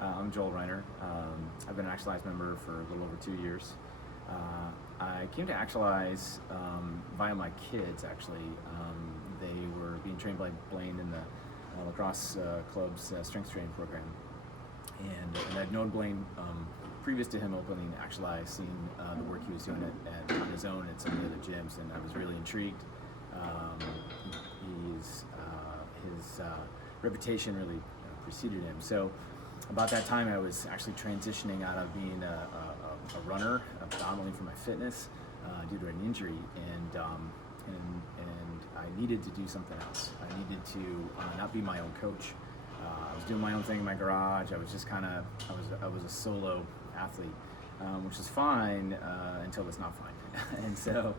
I'm Joel Rhyner. I've been an Actualize member for a little over 2 years. I came to Actualize via my kids, actually. They were being trained by Blaine in the lacrosse club's strength training program. And I'd known Blaine previous to him opening Actualize, seeing the work he was doing on his own at some of the other gyms, and I was really intrigued. His reputation really preceded him. So about that time, I was actually transitioning out of being a runner, predominantly for my fitness, due to an injury, and I needed to do something else. I needed to not be my own coach. I was doing my own thing in my garage. I was just I was a solo athlete, which is fine until it's not fine. And so,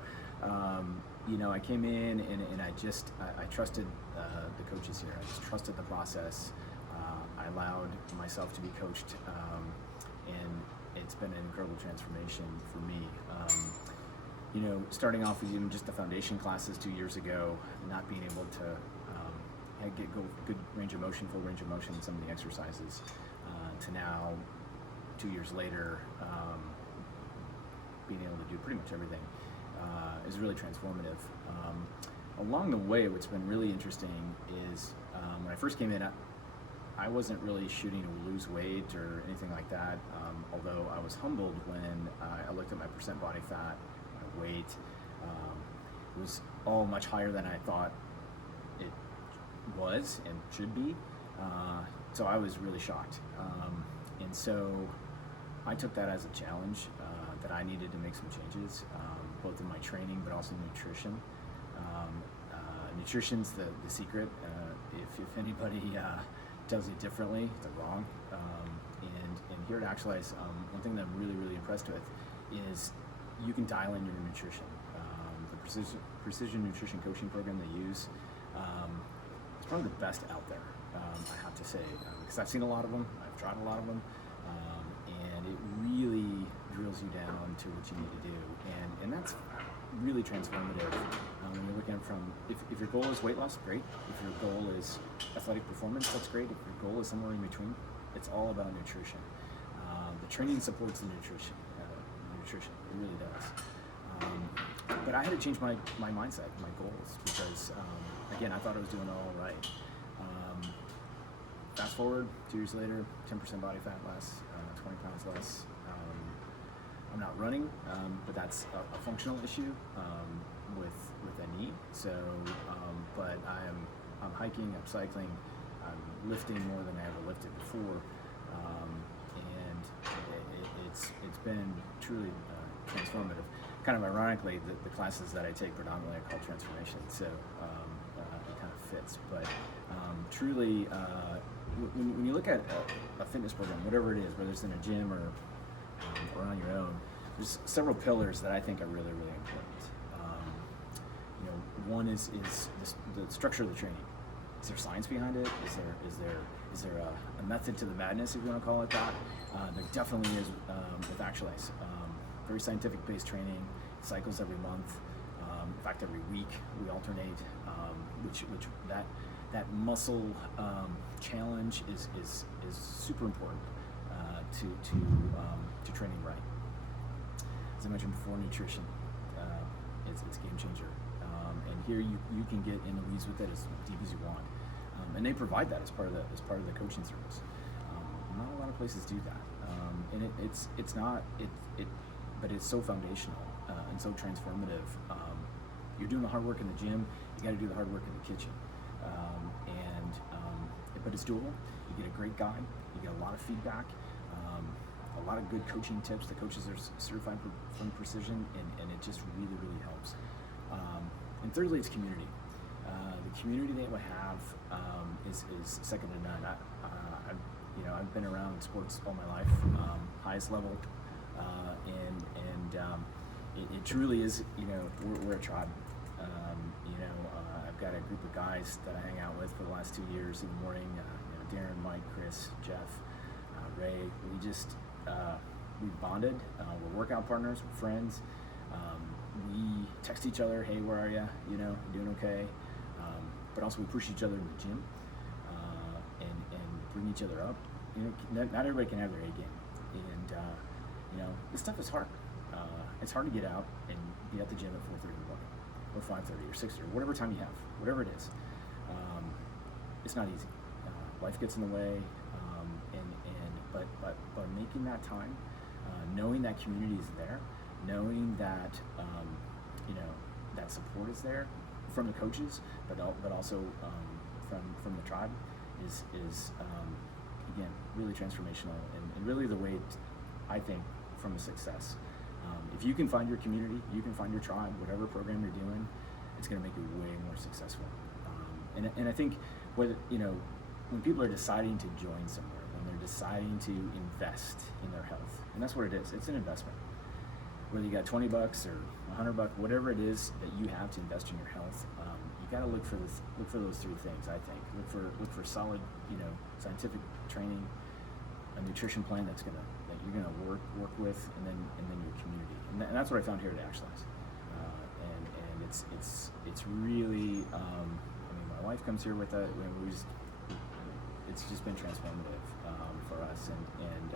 I came in and I trusted the coaches here. I just trusted the process. I allowed myself to be coached, and it's been an incredible transformation for me. Starting off with even just the foundation classes 2 years ago, not being able to get good range of motion, full range of motion in some of the exercises, to now, 2 years later, being able to do pretty much everything is really transformative. Along the way, what's been really interesting is when I first came in, I wasn't really shooting to lose weight or anything like that, although I was humbled when I looked at my percent body fat, my weight. It was all much higher than I thought it was and should be, so I was really shocked. And so I took that as a challenge, that I needed to make some changes, both in my training but also nutrition. Nutrition's the secret. If anybody tells you differently, they're wrong. And here at Actualize, one thing that I'm really impressed with is you can dial in your nutrition. The precision nutrition coaching program they use, it's probably the best out there, I have to say, because I've seen a lot of them, I've tried a lot of them, and it really drills you down to what you need to do, and that's really transformative. When you're looking from, if your goal is weight loss, great. If your goal is athletic performance, that's great. If your goal is somewhere in between, it's all about nutrition. The training supports the nutrition. It really does. But I had to change my mindset, my goals, because again, I thought I was doing all right. Fast forward 2 years later, 10% body fat less, 20 pounds less. I'm not running, but that's a functional issue with a knee. So, but I'm hiking, I'm cycling, I'm lifting more than I ever lifted before, and it's been truly transformative. Kind of ironically, the classes that I take predominantly I call transformation, so it kind of fits. But truly, when you look at a fitness program, whatever it is, whether it's in a gym or on your own, there's several pillars that I think are really important. One is the structure of the training. Is there science behind it? Is there a method to the madness, if you want to call it that? There definitely is with Actualize. Very scientific-based training, cycles every month. In fact, every week we alternate. Which that muscle challenge is super important to training right. As I mentioned before, nutrition, it's a game changer. And here you can get in the weeds with it as deep as you want. And they provide that as part of the coaching service. Not a lot of places do that. And it's not, but it's so foundational and so transformative. You're doing the hard work in the gym, you got to do the hard work in the kitchen. But it's doable. You get a great guide, you get a lot of feedback, a lot of good coaching tips. The coaches are certified from Precision, and it just really helps. And thirdly, it's community. The community that we have is second to none. I've been around sports all my life, highest level, and it truly is. We're a tribe. I've got a group of guys that I hang out with for the last 2 years in the morning. Darren, Mike, Chris, Jeff, Ray. We bonded. We're workout partners. We're friends. We text each other, hey, where are you? Doing okay? But also we push each other in the gym and bring each other up. not everybody can have their A game, and this stuff is hard. It's hard to get out and be at the gym at 4:30 in the morning, or 5:30, or 6:30, or whatever time you have, whatever it is. It's not easy. Life gets in the way, but making that time, knowing that community is there, knowing that that support is there from the coaches, but also from the tribe is again really transformational and really the way I think from a success. If you can find your community, you can find your tribe, whatever program you're doing, it's going to make you way more successful. And I think when people are deciding to join somewhere, when they're deciding to invest in their health, and that's what it is. It's an investment. Whether you got $20 or $100, whatever it is that you have to invest in your health, you got to look for those three things. I think look for solid, scientific training, a nutrition plan that you're gonna work with, and then your community, and that's what I found here at Actualize. And it's really, my wife comes here with it's just been transformative for us, and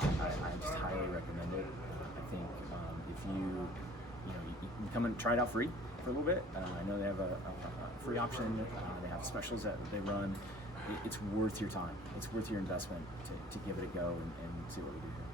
I just highly recommend it. I think if you can come and try it out free for a little bit. I know they have a free option. They have specials that they run. It's worth your time. It's worth your investment to give it a go and see what we do here.